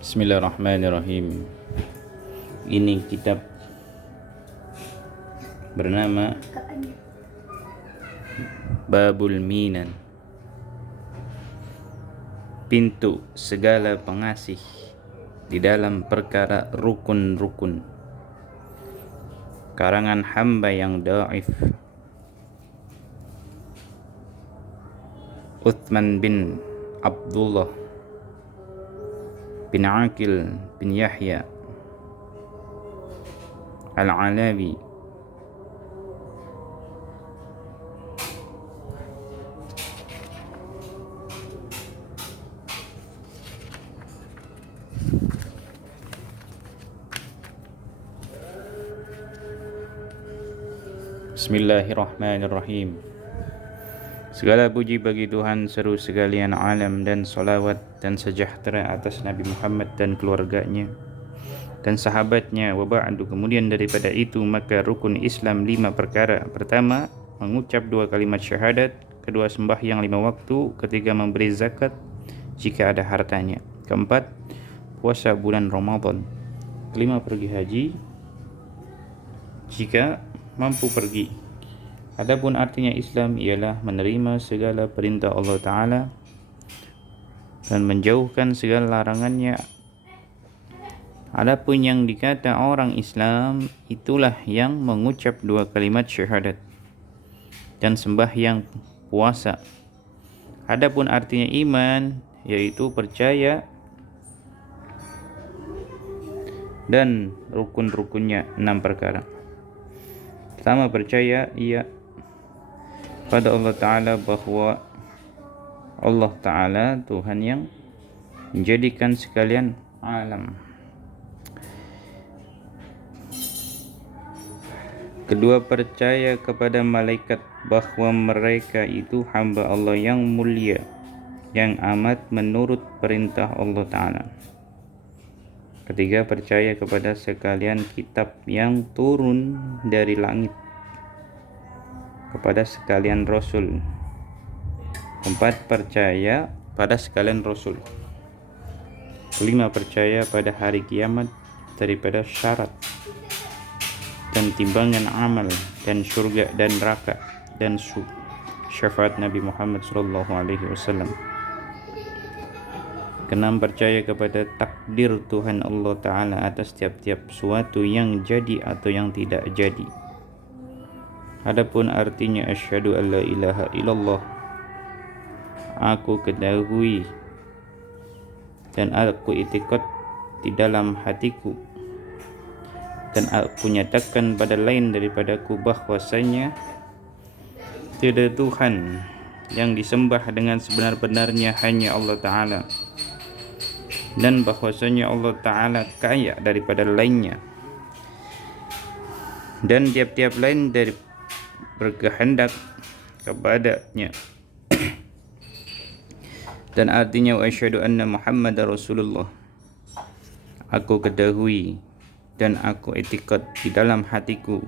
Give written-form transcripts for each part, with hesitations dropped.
Bismillahirrahmanirrahim. Ini kitab bernama Babul Minan, pintu segala pengasih di dalam perkara rukun-rukun, karangan hamba yang dhaif, Uthman bin Abdullah bin Aqil bin Yahya Al-Alawi. Bismillahirrahmanirrahim. Segala puji bagi Tuhan seru sekalian alam, dan salawat dan sejahtera atas Nabi Muhammad dan keluarganya dan sahabatnya. Wa ba'du, kemudian daripada itu, maka rukun Islam 5 perkara. Pertama, mengucap 2 kalimat syahadat. Kedua, sembahyang 5 waktu. Ketiga, memberi zakat jika ada hartanya. Keempat, puasa bulan Ramadan. Kelima, pergi haji jika mampu pergi. Adapun artinya Islam ialah menerima segala perintah Allah Ta'ala dan menjauhkan segala larangannya. Adapun yang dikata orang Islam, itulah yang mengucap 2 kalimat syahadat dan sembahyang puasa. Adapun artinya iman, yaitu percaya dan rukun-rukunnya 6 perkara. Pertama, percaya pada Allah Ta'ala, bahwa Allah Ta'ala Tuhan yang menjadikan sekalian alam. Kedua, percaya kepada malaikat, bahwa mereka itu hamba Allah yang mulia, yang amat menurut perintah Allah Ta'ala. Ketiga, percaya kepada sekalian kitab yang turun dari langit, kepada sekalian Rasul. Keempat, percaya pada sekalian Rasul. Kelima, percaya pada hari kiamat, daripada syarat dan timbangan amal, dan surga dan neraka, dan syafaat Nabi Muhammad SAW. Keenam, percaya kepada takdir Tuhan Allah Ta'ala atas tiap-tiap suatu yang jadi atau yang tidak jadi. Adapun artinya asyhadu an la ilaha illallah, aku ketahui dan aku itikad di dalam hatiku, dan aku nyatakan pada lain daripadaku, bahwasanya tiada Tuhan yang disembah dengan sebenar-benarnya hanya Allah Ta'ala, dan bahwasanya Allah Ta'ala kaya daripada lainnya, dan tiap-tiap lain dari berkehendak kepadanya. Dan artinya wa asyhadu anna Muhammadar Rasulullah, aku ketahui dan aku itikad di dalam hatiku,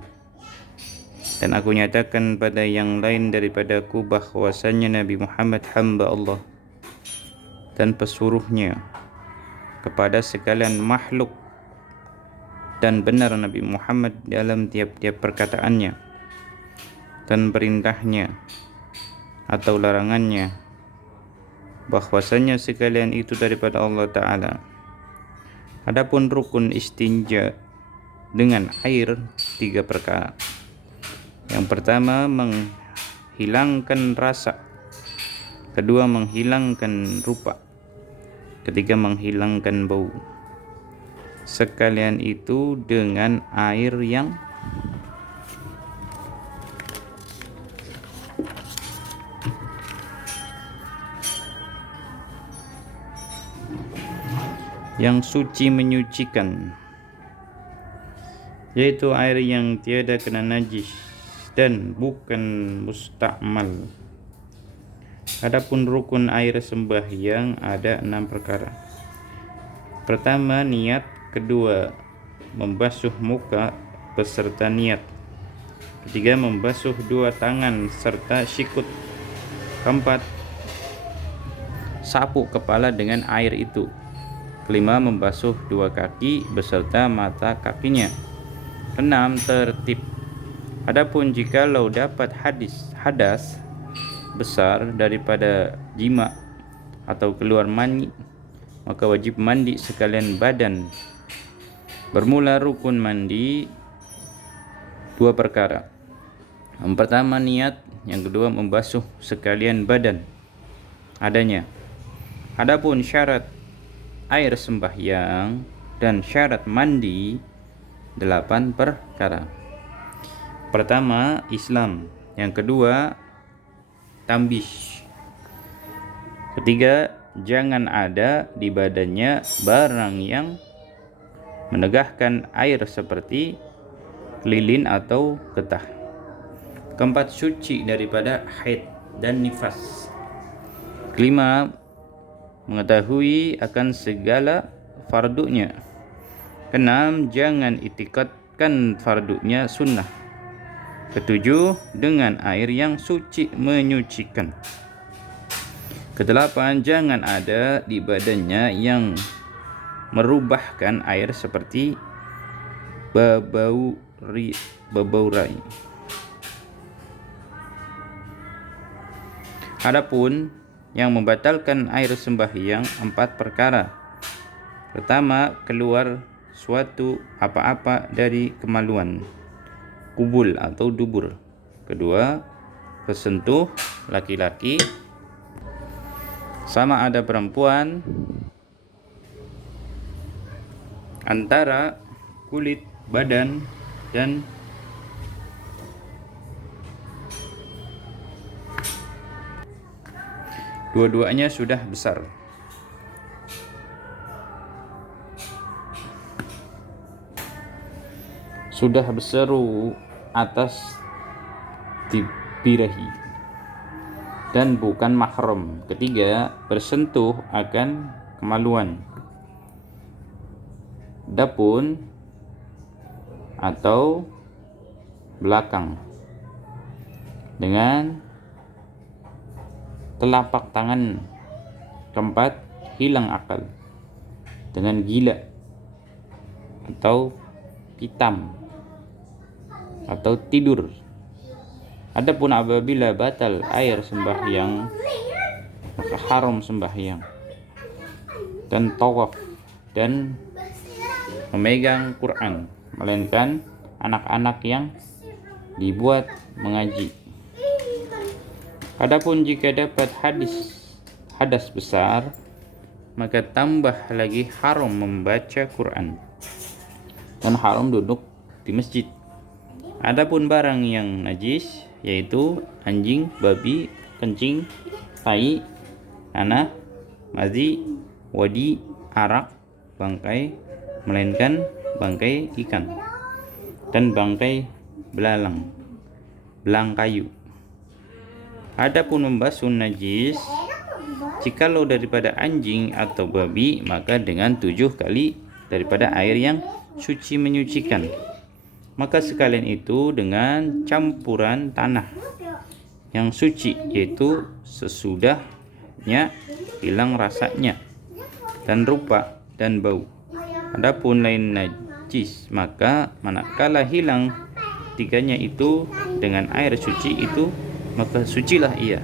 dan aku nyatakan pada yang lain daripadaku, bahwasanya Nabi Muhammad hamba Allah dan pesuruhnya kepada sekalian makhluk, dan benar Nabi Muhammad dalam tiap-tiap perkataannya dan perintahnya atau larangannya, bahwasanya sekalian itu daripada Allah Ta'ala. Adapun rukun istinja dengan air 3 perkara. Yang pertama, menghilangkan rasa. Kedua, menghilangkan rupa. Ketiga, menghilangkan bau. Sekalian itu dengan air yang suci, menyucikan, yaitu air yang tiada kena najis dan bukan mustakmal. Adapun rukun air sembahyang ada 6 perkara. Pertama, niat. Kedua, membasuh muka beserta niat. Ketiga, membasuh 2 tangan serta sikut. Keempat, sapu kepala dengan air itu. Kelima, membasuh dua kaki beserta mata kakinya. Keenam, tertib. Adapun jikalau dapat hadas besar daripada jima atau keluar mani, maka wajib mandi sekalian badan. Bermula rukun mandi dua perkara. Yang pertama niat, yang kedua membasuh sekalian badan adanya. Adapun syarat air sembahyang dan syarat mandi 8 perkara. Pertama, Islam. Yang kedua, tambis. Ketiga, jangan ada di badannya barang yang menegahkan air seperti lilin atau getah. Keempat, suci daripada haid dan nifas. Kelima, mengetahui akan segala fardunya. Keenam, jangan itikadkan fardunya sunnah. Ketujuh, dengan air yang suci menyucikan. Kedelapan, jangan ada di badannya yang merubahkan air seperti babaurai. Adapun yang membatalkan air sembahyang 4 perkara. Pertama, keluar suatu apa-apa dari kemaluan, kubul atau dubur. Kedua, tersentuh laki-laki sama ada perempuan antara kulit badan dan dua-duanya sudah besar. Sudah berseru atas dibirahi dan bukan mahram. Ketiga, bersentuh akan kemaluan, dapun atau belakang dengan telapak tangan. Keempat, hilang akal dengan gila atau pitam atau tidur. Adapun apabila batal air sembahyang, maka haram sembahyang dan tawaf dan memegang Quran, melainkan anak-anak yang dibuat mengaji. Adapun jika dapat hadas besar, maka tambah lagi haram membaca Quran dan haram duduk di masjid. Adapun barang yang najis, yaitu anjing, babi, kencing, tai, nanah, mazi, wadi, arak, bangkai, melainkan bangkai ikan dan bangkai belang kayu. Adapun membasuh najis, jikalau daripada anjing atau babi, maka dengan 7 kali daripada air yang suci menyucikan. Maka sekalian itu dengan campuran tanah yang suci, yaitu sesudahnya hilang rasanya dan rupa dan bau. Adapun lain najis, maka manakala hilang tiganya itu dengan air suci itu, maka sucilah ia,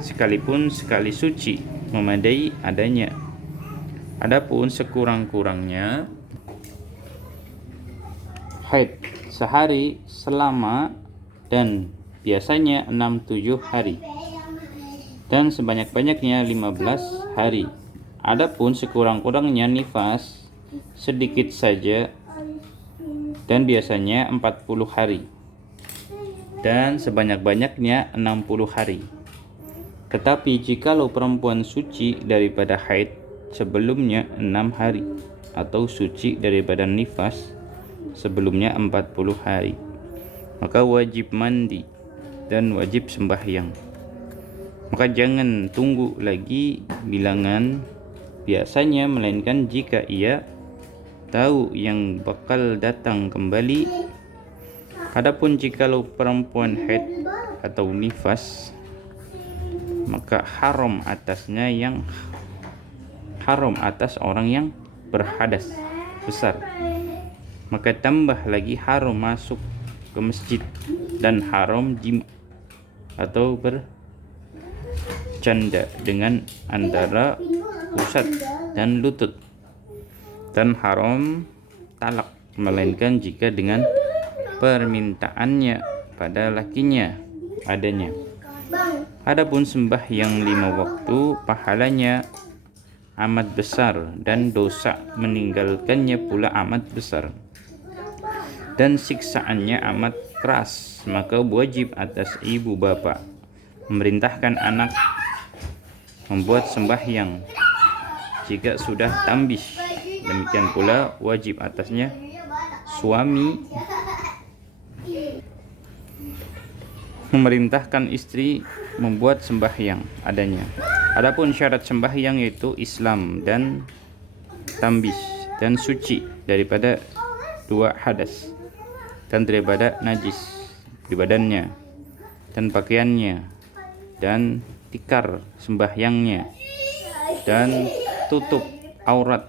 sekalipun sekali suci memadai adanya. Adapun sekurang-kurangnya haid sehari selama dan biasanya 6-7 hari dan sebanyak-banyaknya 15 hari. Adapun sekurang-kurangnya nifas sedikit saja dan biasanya 40 hari dan sebanyak-banyaknya 60 hari. Tetapi jikalau perempuan suci daripada haid sebelumnya 6 hari atau suci daripada nifas sebelumnya 40 hari, maka wajib mandi dan wajib sembahyang. Maka jangan tunggu lagi bilangan biasanya, melainkan jika ia tahu yang bakal datang kembali. Adapun jikalau perempuan haid atau nifas, maka haram atasnya yang haram atas orang yang berhadas besar. Maka tambah lagi haram masuk ke masjid dan haram jima atau bercanda dengan antara pusat dan lutut, dan haram talak melainkan jika dengan permintaannya pada lakinya adanya. Adapun sembahyang 5 waktu pahalanya amat besar dan dosa meninggalkannya pula amat besar dan siksaannya amat keras. Maka wajib atas ibu bapa memerintahkan anak membuat sembahyang jika sudah tambis. Demikian pula wajib atasnya suami memerintahkan istri membuat sembahyang adanya. Adapun syarat sembahyang yaitu Islam dan tambis dan suci daripada 2 hadas dan daripada najis di badannya dan pakaiannya dan tikar sembahyangnya dan tutup aurat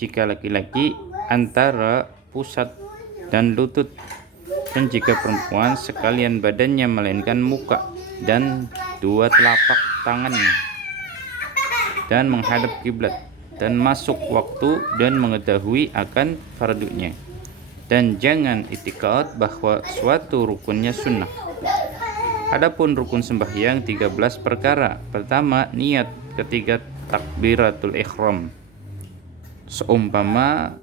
jika laki-laki antara pusat dan lutut, dan jika perempuan sekalian badannya melainkan muka dan 2 telapak tangan, dan menghadap kiblat dan masuk waktu dan mengetahui akan fardunya, dan jangan itikad bahwa suatu rukunnya sunnah. Adapun rukun sembahyang 13 perkara. Pertama, niat ketika takbiratul ihram, seumpama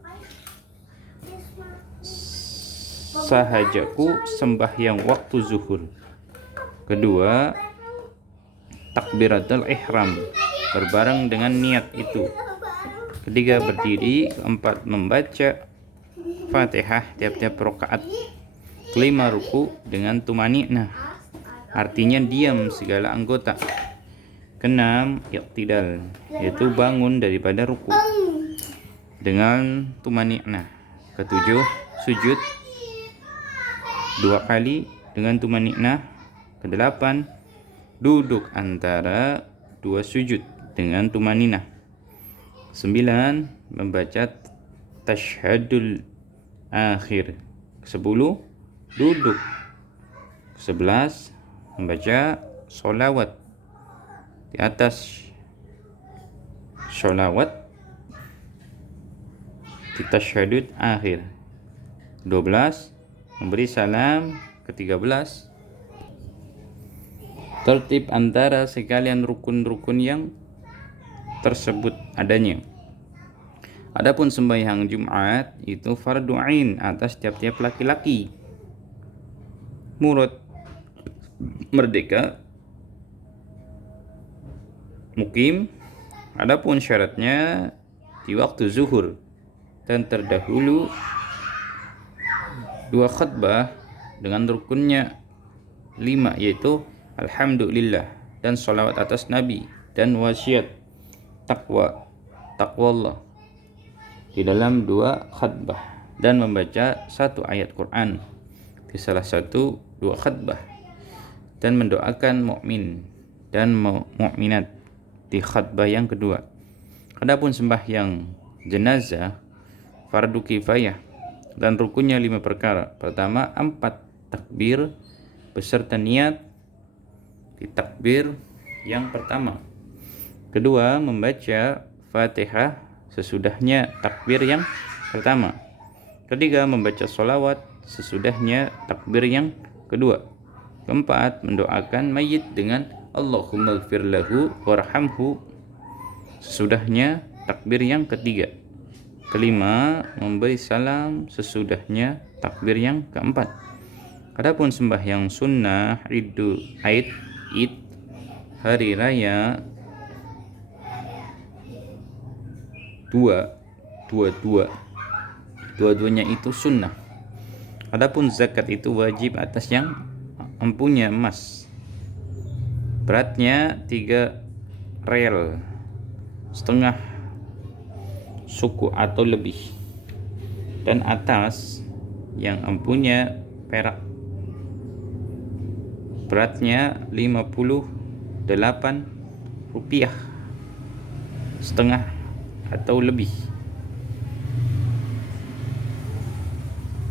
sahajaku sembahyang waktu zuhur. Kedua, takbiratul ihram berbareng dengan niat itu. Ketiga, berdiri. Keempat, membaca Fatihah tiap-tiap rakaat. Kelima, ruku dengan tumaninah, artinya diam segala anggota. Keenam, iqtidal, yaitu bangun daripada ruku dengan tumaninah. Ketujuh, sujud 2 kali dengan tumaninah. Kedelapan, duduk antara 2 sujud dengan tumaninah. 9, membaca tasyahudul akhir. 10, duduk. 11, membaca sholawat di atas sholawat di tasyahud akhir. 12, memberi salam. Ke-13, tertib antara sekalian rukun-rukun yang tersebut adanya. Adapun sembahyang Jumat itu fardu ain atas tiap-tiap laki-laki, murad, merdeka, mukim. Adapun syaratnya di waktu zuhur dan terdahulu 2 khutbah dengan rukunnya 5, yaitu alhamdulillah dan salawat atas Nabi dan wasiat takwa Allah di dalam 2 khutbah, dan membaca 1 ayat Quran di salah satu 2 khutbah, dan mendoakan mukmin dan mukminat di khutbah yang kedua. Adapun sembahyang jenazah fardu kifayah dan rukunnya 5 perkara. Pertama, 4 takbir beserta niat di takbir yang pertama. Kedua, membaca Fatihah sesudahnya takbir yang pertama. Ketiga, membaca sholawat sesudahnya takbir yang kedua. Keempat, mendoakan mayit dengan Allahumma ighfir lahu warhamhu sesudahnya takbir yang ketiga. Kelima, memberi salam sesudahnya takbir yang keempat. Adapun sembahyang sunnah Id, hari raya dua-duanya itu sunnah. Adapun zakat itu wajib atas yang empunya emas, beratnya 3 rel setengah suku atau lebih, dan atas yang empunya perak, beratnya 58 rupiah setengah atau lebih.